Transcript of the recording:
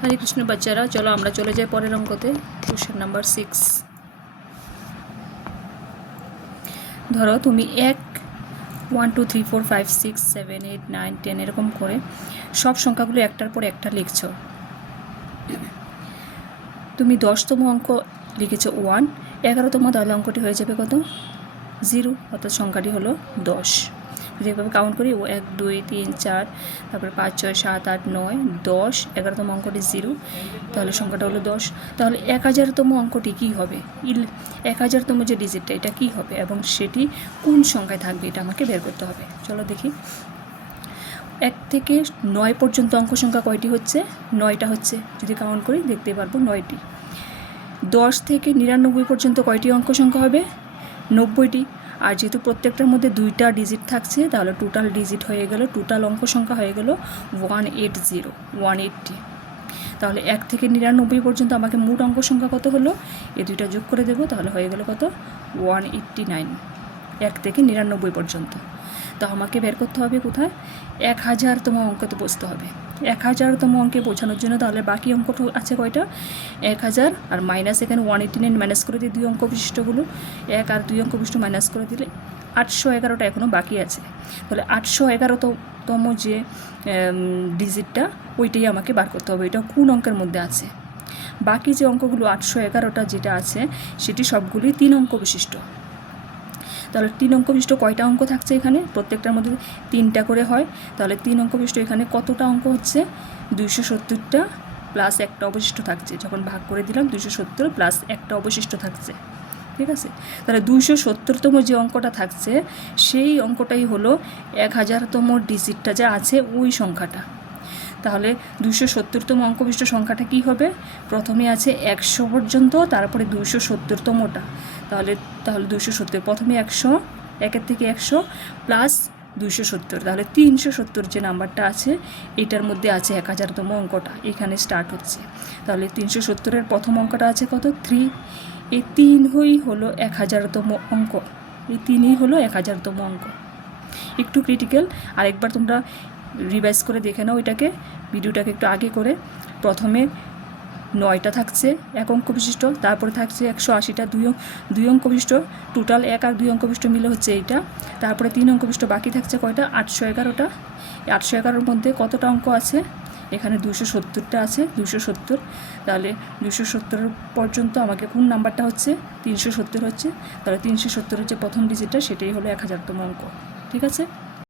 হরে কৃষ্ণ বাচ্চারা, চলো আমরা চলে যাই পরের অঙ্কতে। Question number 6। ধরো তুমি 1 1 2 3 4 5 6 7 8 9 10 এরকম করে সব সংখ্যাগুলো একটার পর একটা লিখছ। তুমি 10তম অঙ্ক লিখেছো 1, 11তম, তাহলে অঙ্কটি হয়ে যাবে কত? 0, অর্থাৎ সংখ্যাটি হলো 10। যেভাবে কাউন্ট করি 1 2 3 4, তারপরে 5 6 7 8 9 10, 11তম অঙ্কটি 0, তাহলে সংখ্যাটা হলো 10। তাহলে 1000তম অঙ্কটি কী হবে? 1000তম যে ডিজিটটা, এটা কী হবে এবং সেটি কোন সংখ্যায় থাকবে, এটা আমাকে বের করতে হবে। চলো দেখি। 1 থেকে 9 পর্যন্ত অঙ্ক সংখ্যা কয়টি হচ্ছে? 9টা হচ্ছে। যদি কাউন্ট করি দেখতে পারবো 9টি। 10 থেকে 99 পর্যন্ত কয়টি অঙ্ক সংখ্যা হবে? 90টি। আর যেহেতু প্রত্যেকটার মধ্যে 2টা ডিজিট থাকছে, তাহলে টোটাল ডিজিট হয়ে গেল, টোটাল অঙ্ক সংখ্যা হয়ে গেল 180। তাহলে 1 থেকে 99 পর্যন্ত আমাকে মোট অঙ্ক সংখ্যা কত হলো? এই দুইটা যোগ করে দেবো, তাহলে হয়ে গেল কত? 189। 1 থেকে 99 পর্যন্ত। তো আমাকে বের করতে হবে কোথায়? 1000তম অঙ্কতে বসতে হবে। 1000তম অঙ্কে পৌঁছানোর জন্য তাহলে বাকি অঙ্ক আছে কয়টা? 1000 আর মাইনাস এখানে 189 মাইনাস করে দিয়ে 2 অঙ্ক বিশিষ্টগুলো, 1 আর 2 অঙ্ক বিশিষ্ট মাইনাস করে দিলে 811টা এখনও বাকি আছে। তাহলে 811তম যে ডিজিটটা, ওইটাই আমাকে বার করতে হবে। এটা কোন অঙ্কের মধ্যে আছে? বাকি যে অঙ্কগুলো 811টা যেটা আছে, সেটি সবগুলোই 3 অঙ্ক বিশিষ্ট। তাহলে 3 অঙ্ক বিশিষ্ট কয়টা অঙ্ক থাকছে এখানে? প্রত্যেকটার মধ্যে 3টা করে হয়। তাহলে 3 অঙ্ক বিশিষ্ট এখানে কতটা অঙ্ক হচ্ছে? 270টা প্লাস একটা অবশিষ্ট থাকছে। যখন ভাগ করে দিলাম 270 প্লাস একটা অবশিষ্ট থাকছে। ঠিক আছে? তাহলে 270তম যে অঙ্কটা থাকছে, সেই অঙ্কটাই হলো 1000তম ডিজিটটা যা আছে ওই সংখ্যাটা। তাহলে 270তম অঙ্ক বিশিষ্ট সংখ্যাটা কী হবে? প্রথমে আছে 100 পর্যন্ত, তারপরে 270তমটা। তাহলে 270, প্রথমে 100, 1 থেকে 100 প্লাস 270, তাহলে 370 যে নাম্বারটা আছে, এটার মধ্যে আছে 1000তম অঙ্কটা, এখানে স্টার্ট হচ্ছে। তাহলে 370-এর প্রথম অঙ্কটা আছে কত? 3। এই 3ই হলো 1000তম অঙ্ক। এই 3ই হলো 1000তম অঙ্ক। একটু ক্রিটিক্যাল, আরেকবার তোমরা রিভাইজ করে দেখে নাও এটাকে, ভিডিওটাকে একটু আগে করে। প্রথমে 9টা থাকছে 1 অঙ্ক বিশিষ্ট, তারপরে থাকছে 180টা 2 অঙ্ক বিশিষ্ট, টোটাল 1 আর 2 অঙ্ক বিশিষ্ট মিলে হচ্ছে এইটা। তারপরে 3 অঙ্ক বিশিষ্ট বাকি থাকছে কয়টা? 811টা। 811-এর মধ্যে কতটা অঙ্ক আছে? এখানে 270টা আছে, 270। তাহলে 270 পর্যন্ত আমাকে কোন নাম্বারটা হচ্ছে? 370 হচ্ছে। তাহলে 370-এর যে প্রথম ডিজিটটা, সেটাই হলো 1000তম অঙ্ক। ঠিক আছে?